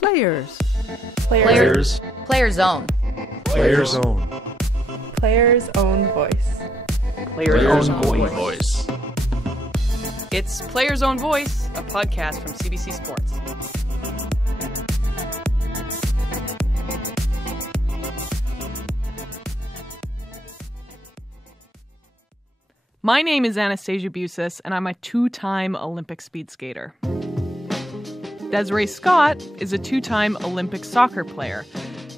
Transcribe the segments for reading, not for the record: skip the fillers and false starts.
Players. Players. Player's own. Player's own. Player's own voice. Player's own voice. It's Player's Own Voice, a podcast from CBC Sports. My name is Anastasia Bucsis, and I'm a two-time Olympic speed skater. Desiree Scott is a two-time Olympic soccer player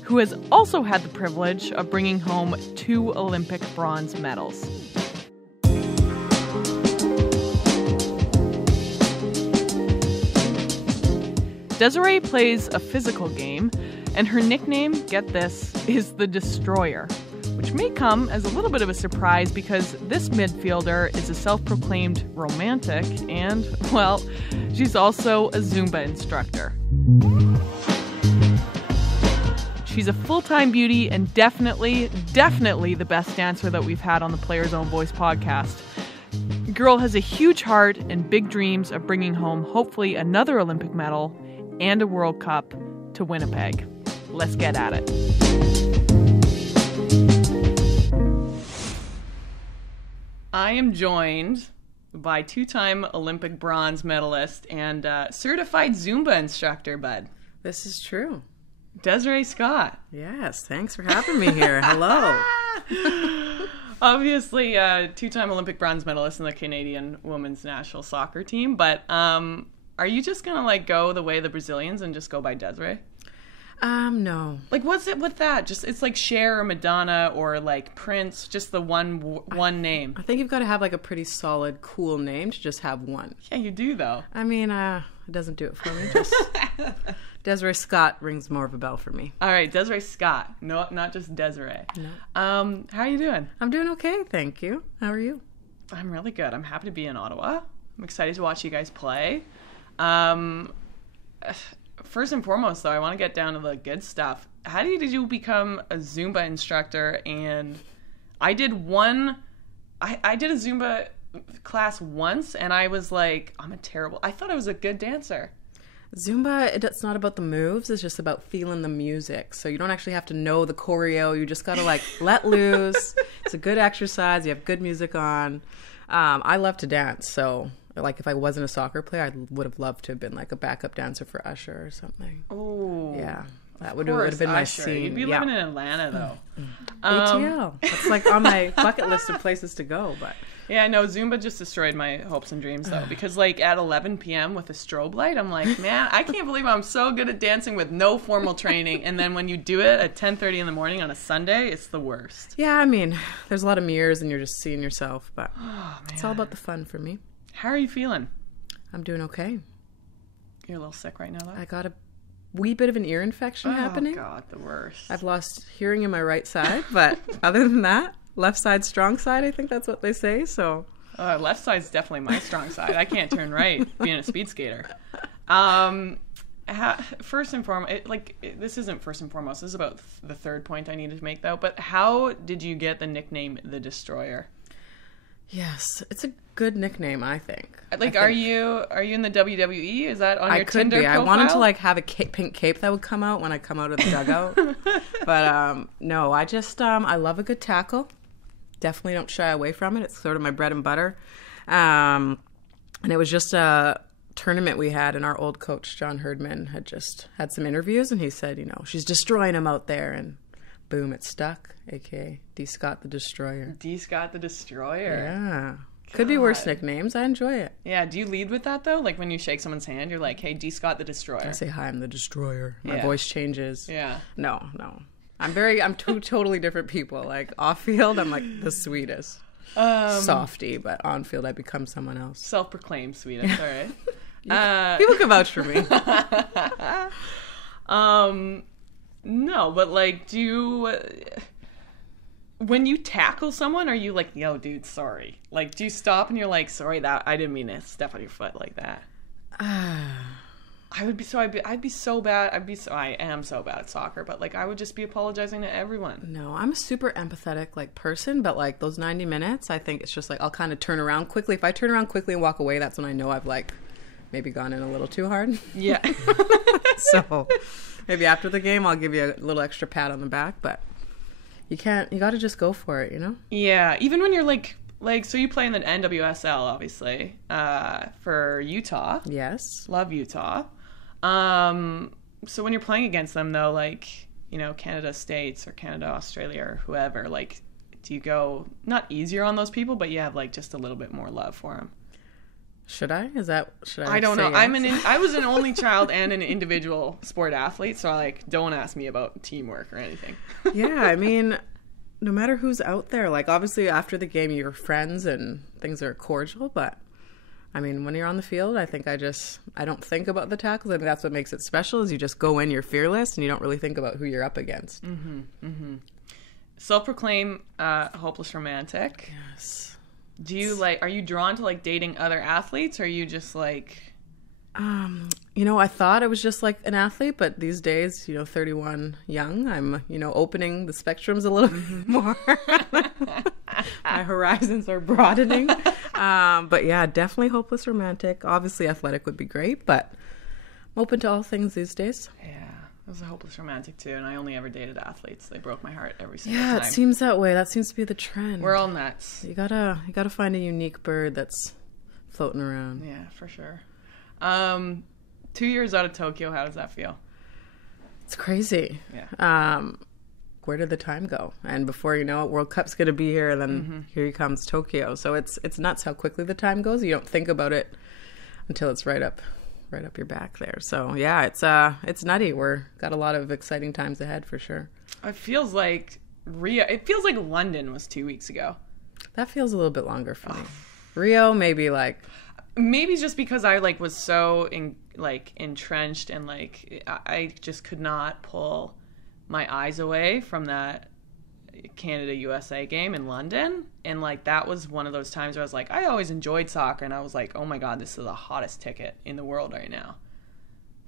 who has also had the privilege of bringing home 2 Olympic bronze medals. Desiree plays a physical game, and her nickname, get this, is the Destroyer, which may come as a little bit of a surprise because this midfielder is a self-proclaimed romantic and, well, she's also a Zumba instructor. She's a full-time beauty and definitely the best dancer that we've had on the Player's Own Voice podcast. Girl has a huge heart and big dreams of bringing home hopefully another Olympic medal and a World Cup to Winnipeg. Let's get at it. I am joined by two-time Olympic bronze medalist and certified Zumba instructor, bud. This is true. Desiree Scott. Yes, thanks for having me here. Hello. Obviously, two-time Olympic bronze medalist in the Canadian women's national soccer team, but are you just going to go the way of the Brazilians and just go by Desiree? No. What's it with that? Just it's like Cher or Madonna or Prince, just the one name. I think you've got to have a pretty solid, cool name to just have one. Yeah, you do though. I mean, it doesn't do it for me. Just Desiree Scott rings more of a bell for me. All right, Desiree Scott. No, not just Desiree. No. How are you doing? I'm doing okay, thank you. How are you? I'm really good. I'm happy to be in Ottawa. I'm excited to watch you guys play. First and foremost, though, I want to get down to the good stuff. How did you become a Zumba instructor? And I did I did a Zumba class once, and I was I thought I was a good dancer. Zumba, it's not about the moves. It's just about feeling the music. So you don't actually have to know the choreo. You just got to let loose. It's a good exercise. You have good music on. I love to dance, so... if I wasn't a soccer player, I would have loved to have been a backup dancer for Usher or something. Oh, yeah, that would have been my Usher. scene. You'd be living in Atlanta though. ATL. It's on my bucket list of places to go. But yeah, no, Zumba just destroyed my hopes and dreams though, because at 11 p.m. with a strobe light, I'm man, I can't believe I'm so good at dancing with no formal training, and then when you do it at 10:30 in the morning on a Sunday, it's the worst. Yeah, I mean, there's a lot of mirrors and you're just seeing yourself, but it's all about the fun for me. How are you feeling? I'm doing okay. You're a little sick right now, though? I got a wee bit of an ear infection happening. Oh, God, the worst. I've lost hearing in my right side, but other than that, left side, strong side, I think that's what they say, so... left side's definitely my strong side. I can't turn right being a speed skater. First and foremost, this isn't first and foremost. This is about the third point I needed to make, though. But how did you get the nickname The Destroyer? Yes, it's a good nickname, I think. Are you in the WWE? Is that on your Tinder profile? I wanted to have a pink cape that would come out when I come out of the dugout. But no, I just I love a good tackle. Definitely don't shy away from it. It's sort of my bread and butter. And it was just a tournament we had, and our old coach John Herdman had just had some interviews, and he said, she's destroying them out there, and boom, it stuck. AKA D. Scott the Destroyer. D. Scott the Destroyer. Yeah. Could be worse nicknames. I enjoy it. Yeah. Do you lead with that, though? When you shake someone's hand, you're hey, D. Scott the Destroyer. I say, hi, I'm the Destroyer. My voice changes. Yeah. No. I'm two totally different people. Off field, I'm the sweetest. Softy, but on field, I become someone else. Self-proclaimed sweetest, all right. People can vouch for me. No, but do you... When you tackle someone, are you yo, dude, sorry? Do you stop and you're sorry, that I didn't mean to step on your foot like that? I'd be so bad. I am so bad at soccer, but I would just be apologizing to everyone. No, I'm a super empathetic person, but those 90 minutes, I think it's just I'll kind of turn around quickly. If I turn around quickly and walk away, that's when I know I've maybe gone in a little too hard. Yeah. So maybe after the game, I'll give you a little extra pat on the back, but you got to just go for it, you know? Yeah. Even when you're like, so you play in the NWSL, obviously, for Utah. Yes. Love Utah. So when you're playing against them, though, like, you know, Canada States or Canada, Australia, or whoever, like, do you go not easier on those people, but you have like just a little bit more love for them? Should I? I don't know. Yes? I was an only child and an individual sport athlete, so don't ask me about teamwork or anything. Yeah, I mean, no matter who's out there, like obviously after the game you're friends and things are cordial, but I mean, when you're on the field, I think I don't think about the tackles. I think that's what makes it special is you just go in, you're fearless, and you don't really think about who you're up against. Mm-hmm, mm-hmm. Self-proclaimed hopeless romantic. Yes. Do you are you drawn to like dating other athletes, or are you just like... You know, I thought I was just like an athlete, but these days, 31 young, I'm, opening the spectrums a little bit more. My horizons are broadening. But yeah, definitely hopeless romantic. Obviously athletic would be great, but I'm open to all things these days. Yeah, I was a hopeless romantic too, and I only ever dated athletes. They broke my heart every single time. Yeah, it seems that way. That seems to be the trend. We're all nuts. You gotta find a unique bird that's floating around. Yeah, for sure. 2 years out of Tokyo, how does that feel? It's crazy. Yeah. Where did the time go? And before you know it, World Cup's going to be here, and then here comes Tokyo. So it's nuts how quickly the time goes. You don't think about it until it's right up your back there. So yeah, it's nutty. We're got a lot of exciting times ahead for sure. It feels like Rio. It feels like London was 2 weeks ago. That feels a little bit longer for me. Rio, maybe like. Maybe just because I was so entrenched and I just could not pull my eyes away from that Canada USA game in London, and that was one of those times where I was like, I always enjoyed soccer, and I was like, oh my god, this is the hottest ticket in the world right now.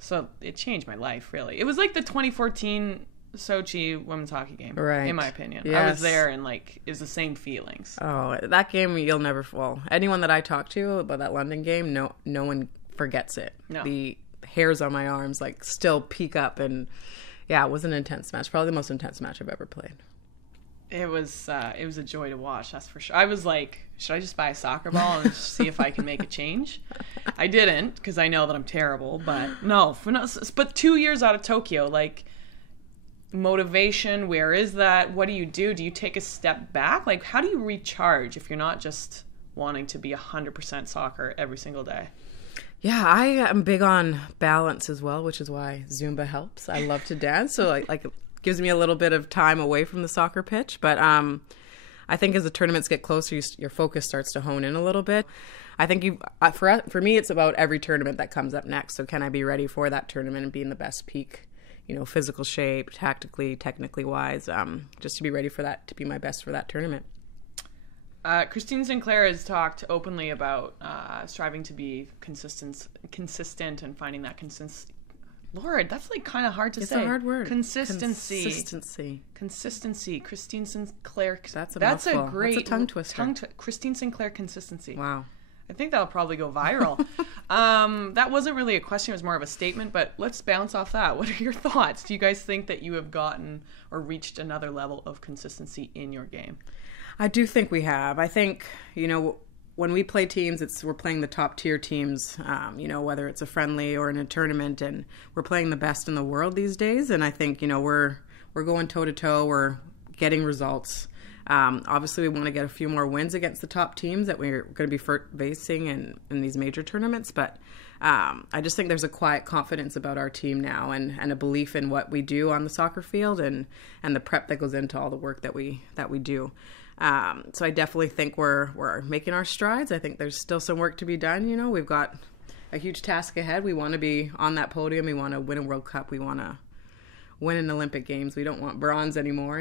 So it changed my life, really. It was like the 2014 Sochi women's hockkie game, right? In my opinion, yes. I was there, and it was the same feelings. Oh, that game you'll never. Well, anyone that I talk to about that London game, no one forgets it. No. The hairs on my arms still peak up, and yeah, it was an intense match. Probably the most intense match I've ever played. It was a joy to watch, that's for sure. I was like, should I just buy a soccer ball and see if I can make a change? I didn't, because I know that I'm terrible. But but 2 years out of Tokyo, motivation, where is that? What do you do? Do you take a step back? How do you recharge if you're not just wanting to be 100% soccer every single day? Yeah, I am big on balance as well, which is why Zumba helps. I love to dance, so it gives me a little bit of time away from the soccer pitch. But I think as the tournaments get closer, your focus starts to hone in a little bit. I think for me, it's about every tournament that comes up next. So can I be ready for that tournament and be in the best peak, physical shape, tactically, technically wise, just to be ready for that, to be my best for that tournament. Christine Sinclair has talked openly about striving to be consistent and finding that consistency. Lord, that's kind of hard to say. It's a hard word. Consistency. Christine Sinclair. That's a great. That's a tongue twister. Christine Sinclair consistency. Wow. I think that'll probably go viral. That wasn't really a question. It was more of a statement, but let's bounce off that. What are your thoughts? Do you guys think that you have gotten or reached another level of consistency in your game? I do think we have. I think, when we play teams, we're playing the top tier teams, whether it's a friendly or in a tournament, and we're playing the best in the world these days. And I think, we're going toe to toe. We're getting results. Obviously, we want to get a few more wins against the top teams that we're going to be facing in these major tournaments. But I just think there's a quiet confidence about our team now, and a belief in what we do on the soccer field, and the prep that goes into all the work that we do. So I definitely think we're making our strides. I think there's still some work to be done. We've got a huge task ahead. We want to be on that podium. We want to win a World Cup. We want to win an Olympic Games. We don't want bronze anymore.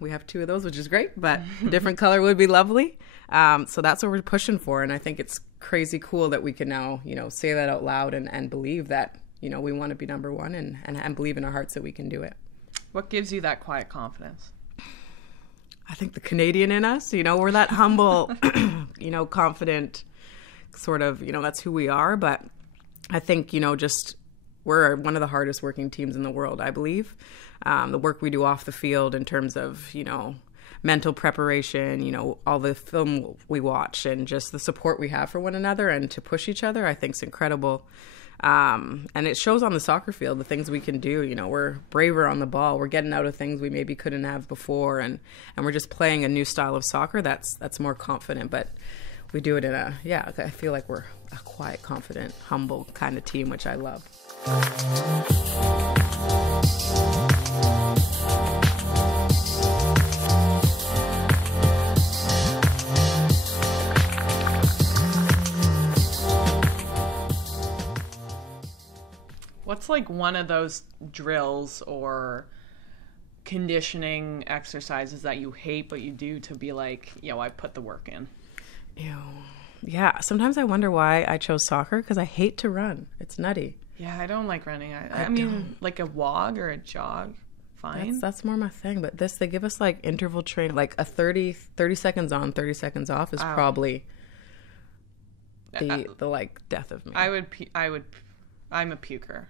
We have 2 of those, which is great, but a different color would be lovely. So that's what we're pushing for. And I think it's crazy cool that we can now, say that out loud and believe that, we want to be number one and believe in our hearts that we can do it. What gives you that quiet confidence? I think the Canadian in us, we're that humble, confident sort of, that's who we are. But I think, just we're one of the hardest working teams in the world, I believe. The work we do off the field in terms of, mental preparation, all the film we watch and just the support we have for one another and to push each other, I think is incredible. And it shows on the soccer field, the things we can do. We're braver on the ball. We're getting out of things we maybe couldn't have before. And we're just playing a new style of soccer that's more confident. But we do it I feel like we're a quiet, confident, humble kind of team, which I love. What's like one of those drills or conditioning exercises that you hate but you do to be like, I put the work in? Ew. Yeah, sometimes I wonder why I chose soccer, because I hate to run. It's nutty. Yeah, I don't like running. I mean, like a walk or a jog, fine. That's more my thing. But they give us like interval training, like a 30 seconds on, 30 seconds off is probably the like death of me. I'm a puker.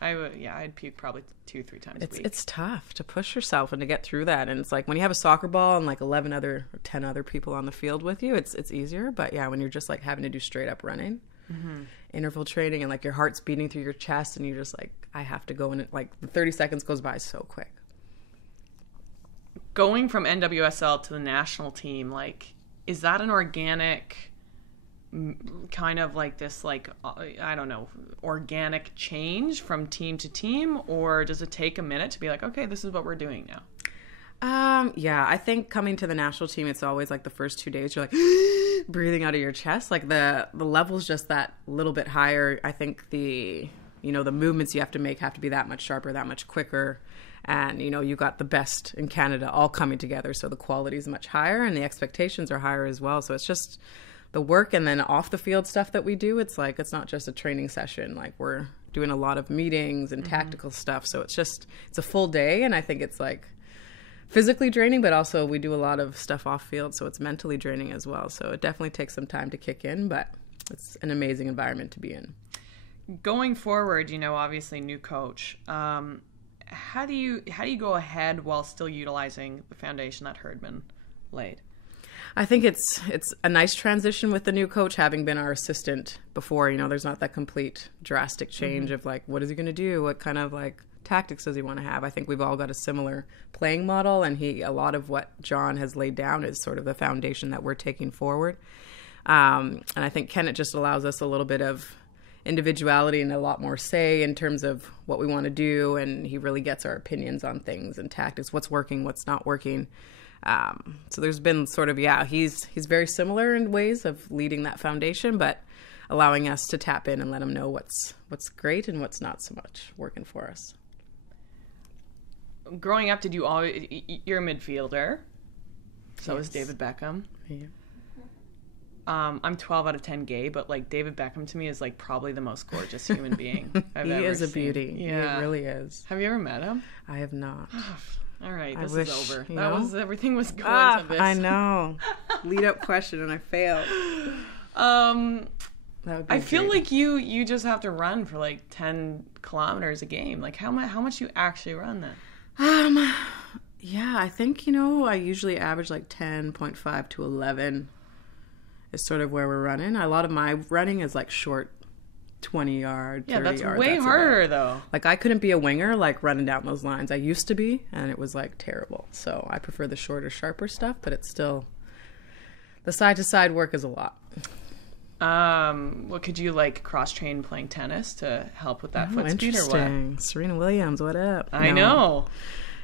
I'd puke probably 2-3 times a week. It's tough to push yourself and to get through that. And it's like when you have a soccer ball and like 11 other or 10 other people on the field with you, it's easier. But yeah, when you're just like having to do straight up running, interval training, and like your heart's beating through your chest and you're just like, I have to go, and it, like the 30 seconds goes by so quick. Going from NWSL to the national team, like, is that an organic kind of like this, like, I don't know, organic change from team to team, or does it take a minute to be like, okay, this is what we're doing now? Yeah, I think coming to the national team, it's always like the first 2 days you're like breathing out of your chest, like the level's just that little bit higher. I think the movements you have to make have to be that much sharper, that much quicker. And, you got the best in Canada all coming together. So the quality is much higher and the expectations are higher as well. So it's just the work, and then off the field stuff that we do, it's like, it's not just a training session. Like, we're doing a lot of meetings and tactical stuff. So it's a full day. And I think it's like physically draining, but also we do a lot of stuff off field. So it's mentally draining as well. So it definitely takes some time to kick in, but it's an amazing environment to be in. Going forward, obviously new coach. How do you go ahead while still utilizing the foundation that Herdman laid? I think it's a nice transition with the new coach, having been our assistant before. There's not that complete drastic change of like, what is he going to do? What kind of like tactics does he want to have? I think we've all got a similar playing model, and a lot of what John has laid down is sort of the foundation that we're taking forward. And I think Kenneth just allows us a little bit of individuality and a lot more say in terms of what we want to do, and he really gets our opinions on things and tactics, what's working, what's not working. So there's been sort of, he's very similar in ways of leading that foundation, but allowing us to tap in and let him know what's great and what's not so much working for us. Growing up, you're a midfielder. So is David Beckham. Yeah. I'm 12 out of 10 gay, but like David Beckham to me is like probably the most gorgeous human being I've ever seen. He is a beauty. Yeah. He really is. Have you ever met him? I have not. All right, this is over. Everything was going to this. I know. Lead up question and I failed. I feel like you just have to run for like 10 kilometers a game. Like how much do you actually run then? Yeah, I think, I usually average like 10.5 to 11 is sort of where we're running. A lot of my running is like short 20 yard, 30 that's yards. Way harder though. Like I couldn't be a winger like running down those lines. I used to be, and it was like terrible. So I prefer the shorter, sharper stuff, but it's still, the side to side work is a lot. What could you like cross train playing tennis to help with that foot speed or what? Interesting. Serena Williams, what up? I know.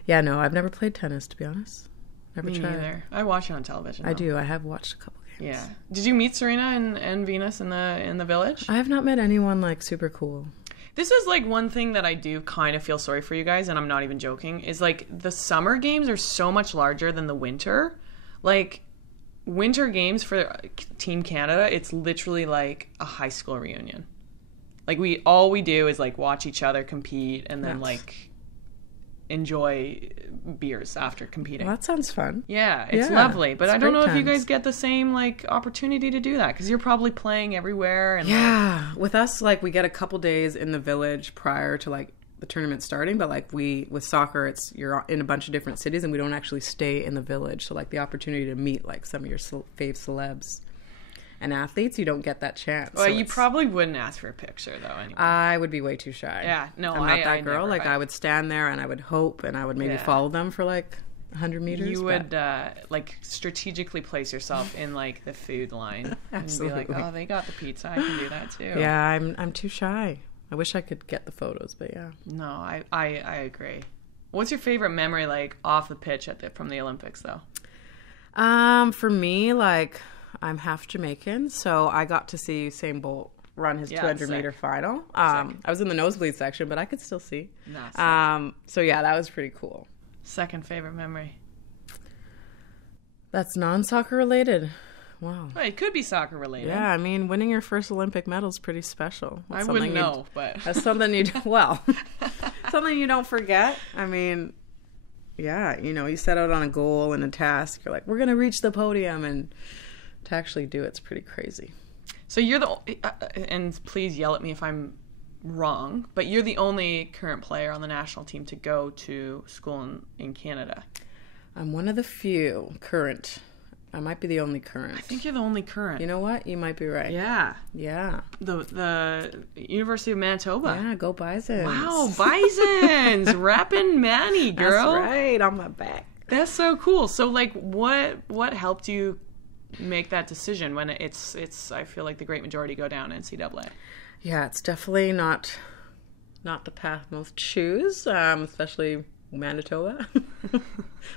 Yeah, no, I've never played tennis, to be honest. Never Me tried. Neither. I watch it on television. I do. I have watched a couple games. Yeah. Did you meet Serena and Venus in the village? I have not met anyone like super cool. This is like one thing that I do kind of feel sorry for you guys, and I'm not even joking, is like the summer games are so much larger than the winter. Like winter games for Team Canada, it's literally like a high school reunion. Like all we do is like watch each other compete, and then like enjoy beers after competing. Well, that sounds fun. Yeah, it's Yeah, lovely. But it's I don't great know if you times. guys get the same like opportunity to do that because you're probably playing everywhere. And Yeah, with us, like we get a couple days in the village prior to like the tournament starting, but like with soccer, you're in a bunch of different cities, and we don't actually stay in the village. So like the opportunity to meet like some of your fave celebs and athletes, you don't get that chance. Well, So you it's- probably wouldn't ask for a picture though. Anyway. I would be way too shy. Yeah, no, I'm not that I girl. never, Like I would stand there and I would hope, and I would maybe Yeah. follow them for like 100 meters. You but- would like strategically place yourself in like the food line and be like, Absolutely. "Oh, they got the pizza. I can do that too." Yeah, I'm too shy. I wish I could get the photos, but yeah. No, I agree. What's your favorite memory like off the pitch from the Olympics though? For me, like I'm half Jamaican, so I got to see Usain Bolt run his Yeah, 200 sick. meter final. I was in the nosebleed section, but I could still see. Nah, So yeah, that was pretty cool. second favorite memory. That's non-soccer related. Wow. Well, it could be soccer related. Yeah, I mean, winning your first Olympic medal is pretty special. I That's wouldn't something know, but That's something something you don't forget. I mean, yeah, you set out on a goal and a task. You're like, we're going to reach the podium, and to actually do it's pretty crazy. so you're and please yell at me if I'm wrong, but you're the only current player on the national team to go to school in Canada. I'm one of the few current. I might be the only current. I think you're the only current. You know what? You might be right. Yeah. Yeah. The University of Manitoba. Yeah, go Bisons. Wow, Bisons, rapping Manny, girl. That's right, on my back. That's so cool. So, like, what helped you make that decision when it's? I feel like the great majority go down NCAA. Yeah, it's definitely not the path most choose, especially Manitoba.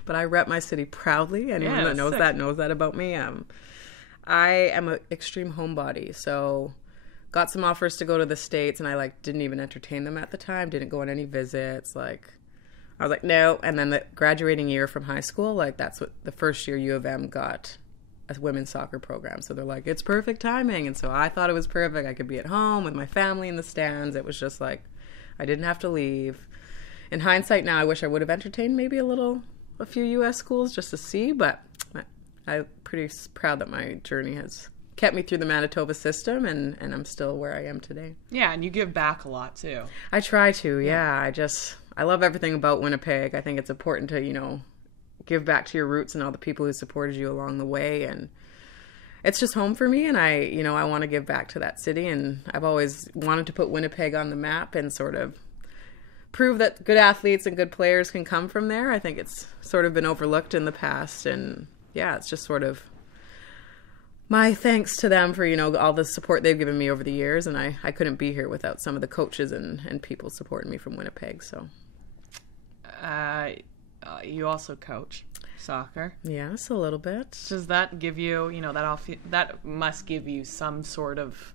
But I rep my city proudly. Anyone that knows that about me. I am an extreme homebody, so got some offers to go to the States, and I didn't even entertain them at the time. Didn't go on any visits. I was like, no. And then the graduating year from high school, that's what the first year U of M got a women's soccer program. So they're like, it's perfect timing. And so I thought it was perfect. I could be at home with my family in the stands. It was just like, I didn't have to leave. In hindsight now, I wish I would have entertained maybe a few U.S. schools just to see, but I'm pretty proud that my journey has kept me through the Manitoba system, and I'm still where I am today. Yeah, and you give back a lot too. I try to, yeah. I love everything about Winnipeg. I think it's important to, give back to your roots and all the people who supported you along the way, and it's just home for me, and I want to give back to that city, and I've always wanted to put Winnipeg on the map and sort of prove that good athletes and good players can come from there. I think it's sort of been overlooked in the past, and yeah, it's just sort of my thanks to them for, all the support they've given me over the years, and I couldn't be here without some of the coaches and people supporting me from Winnipeg, so. You also coach soccer. Yes, a little bit. Does that give you, that must give you some sort of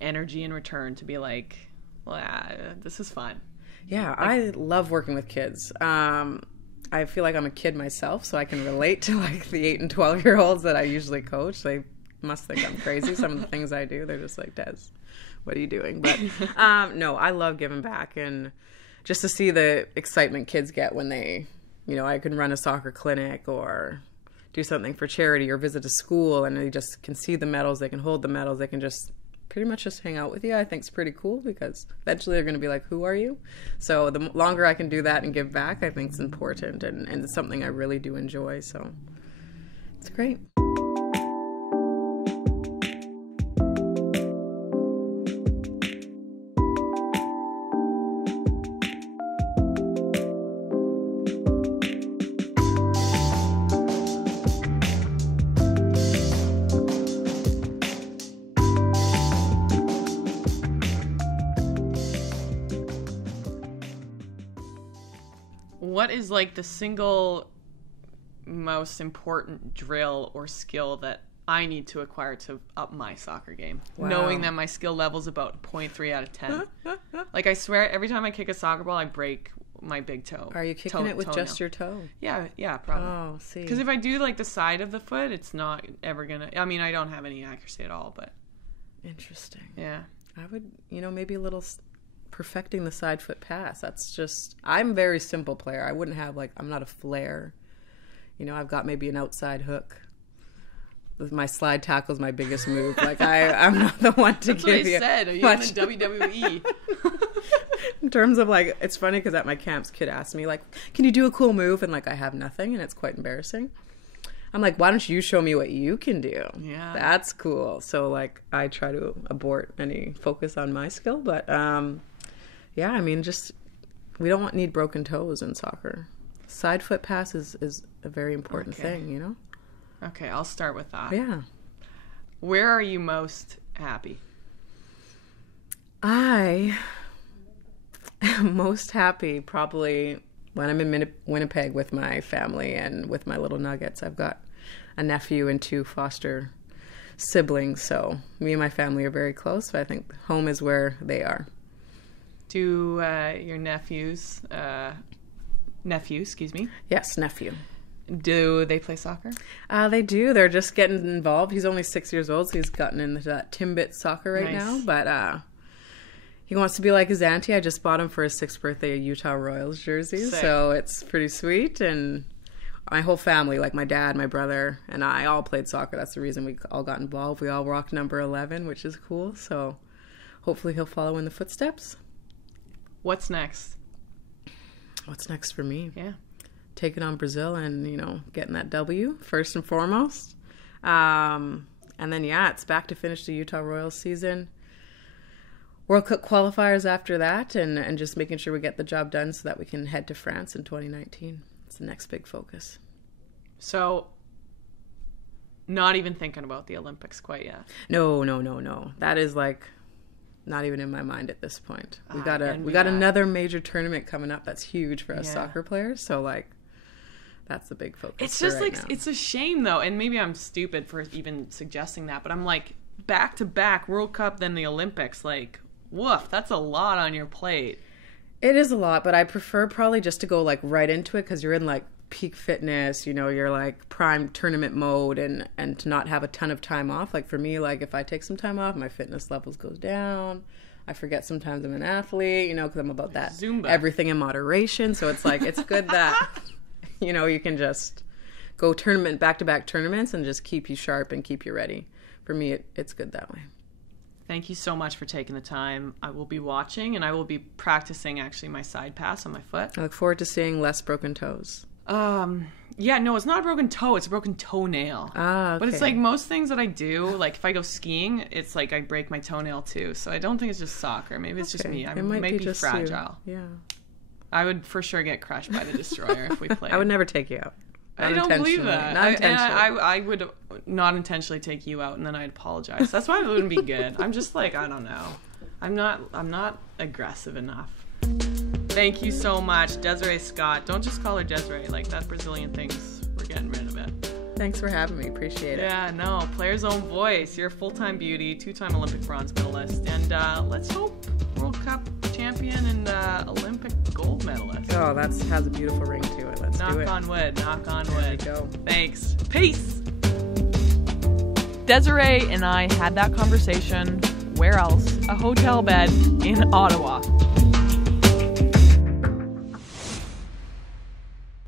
energy in return to be like, well, this is fun. Yeah, I love working with kids. I feel like I'm a kid myself, so I can relate to the 8 and 12-year-olds that I usually coach. They must think I'm crazy. Some of the things I do, they're just like, Des, what are you doing? But no, I love giving back, and just to see the excitement kids get when they, I can run a soccer clinic or do something for charity or visit a school, and they just can see the medals, they can hold the medals, they can just pretty much just hang out with you. I think it's pretty cool because eventually they're going to be like, who are you? So the longer I can do that and give back, I think it's important, and it's something I really do enjoy. So it's great. What is the single most important drill or skill that I need to acquire to up my soccer game? Wow. Knowing that my skill level's about 0.3 out of 10. I swear every time I kick a soccer ball, I break my big toe. Are you kicking it with toenail. just your toe? Yeah, probably. Oh, see. Because if I do the side of the foot, it's not ever gonna. I mean, I don't have any accuracy at all, but Interesting. yeah. I would, maybe a little perfecting the side foot pass. That's just, I'm a very simple player. I wouldn't have I'm not a flair. I've got maybe an outside hook. My slide tackle is my biggest move. I'm not the one to That's give you. That's what I said. Are you in the WWE? In terms of it's funny because at my camps, kid asked me can you do a cool move? And I have nothing, and it's quite embarrassing. I'm like, why don't you show me what you can do? Yeah, that's cool. So I try to abort any focus on my skill, but yeah, I mean, just we don't need broken toes in soccer. Side foot pass is a very important thing, Okay, I'll start with that. Yeah. Where are you most happy? I am most happy probably when I'm in Winnipeg with my family and with my little nuggets. I've got a nephew and 2 foster siblings, so me and my family are very close, but I think home is where they are. Do your nephew, excuse me? Yes, nephew. Do they play soccer? They do. They're just getting involved. He's only 6 years old, so he's gotten into that Timbit soccer right now. But he wants to be like his auntie. I just bought him for his 6th birthday a Utah Royals jersey. Sick. So it's pretty sweet. And my whole family, my dad, my brother, and I all played soccer. That's the reason we all got involved. We all rocked number 11, which is cool. So hopefully he'll follow in the footsteps. What's next? What's next for me? Yeah. Taking on Brazil and, getting that W first and foremost. And then, it's back to finish the Utah Royals season. World Cup qualifiers after that and just making sure we get the job done so that we can head to France in 2019. It's the next big focus. So, not even thinking about the Olympics quite yet? No. That is not even in my mind at this point. We got another major tournament coming up that's huge for us soccer players. So that's the big focus. It's just right now. It's a shame though, and maybe I'm stupid for even suggesting that, but I'm back to back World Cup, then the Olympics. Woof, that's a lot on your plate. It is a lot, but I prefer probably just to go right into it because you're in peak fitness, you're prime tournament mode and to not have a ton of time off. For me, if I take some time off, my fitness levels goes down. I forget sometimes I'm an athlete, because I'm about that Zumba. Everything in moderation. So it's it's good that, you can just go back-to-back tournaments and just keep you sharp and keep you ready. For me, it's good that way. Thank you so much for taking the time. I will be watching and I will be practicing actually my side pass on my foot. I look forward to seeing less broken toes. Yeah, no, it's not a broken toe, it's a broken toenail. Okay. But it's most things that I do, if I go skiing, it's I break my toenail too. So I don't think it's just soccer. Maybe it's just me. I might be just fragile. You. Yeah. I would for sure get crushed by the destroyer if we played. I would never take you out. I don't believe that. Not intentionally. I would not intentionally take you out and then I'd apologize. That's why it wouldn't be good. I'm just I don't know. I'm not aggressive enough. Thank you so much, Desiree Scott. Don't just call her Desiree. That Brazilian thing's, we're getting rid of it. Thanks for having me. Appreciate it. Yeah, no, player's own voice. You're a full-time beauty, 2-time Olympic bronze medalist, and let's hope World Cup champion and Olympic gold medalist. Oh, that has a beautiful ring to it. Let's do it. Knock on wood. Knock on wood. There we go. Thanks. Peace. Desiree and I had that conversation. Where else? A hotel bed in Ottawa.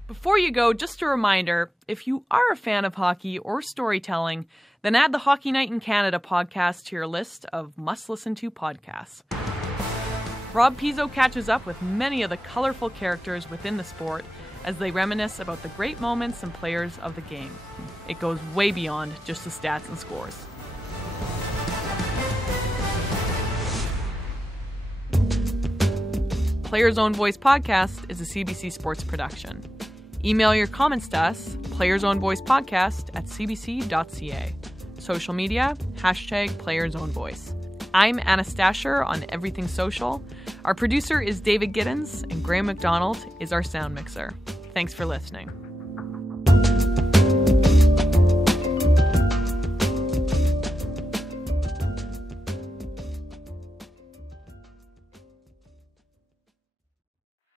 Before you go, just a reminder, if you are a fan of hockey or storytelling, then add the Hockey Night in Canada podcast to your list of must-listen-to podcasts. Rob Pizzo catches up with many of the colorful characters within the sport as they reminisce about the great moments and players of the game. It goes way beyond just the stats and scores. Player's Own Voice podcast is a CBC Sports production. Email your comments to us, playersownvoicepodcast@cbc.ca. Social media, #PlayersOwnVoice. I'm Anastasia on everything social. Our producer is David Giddens, and Graham McDonald is our sound mixer. Thanks for listening.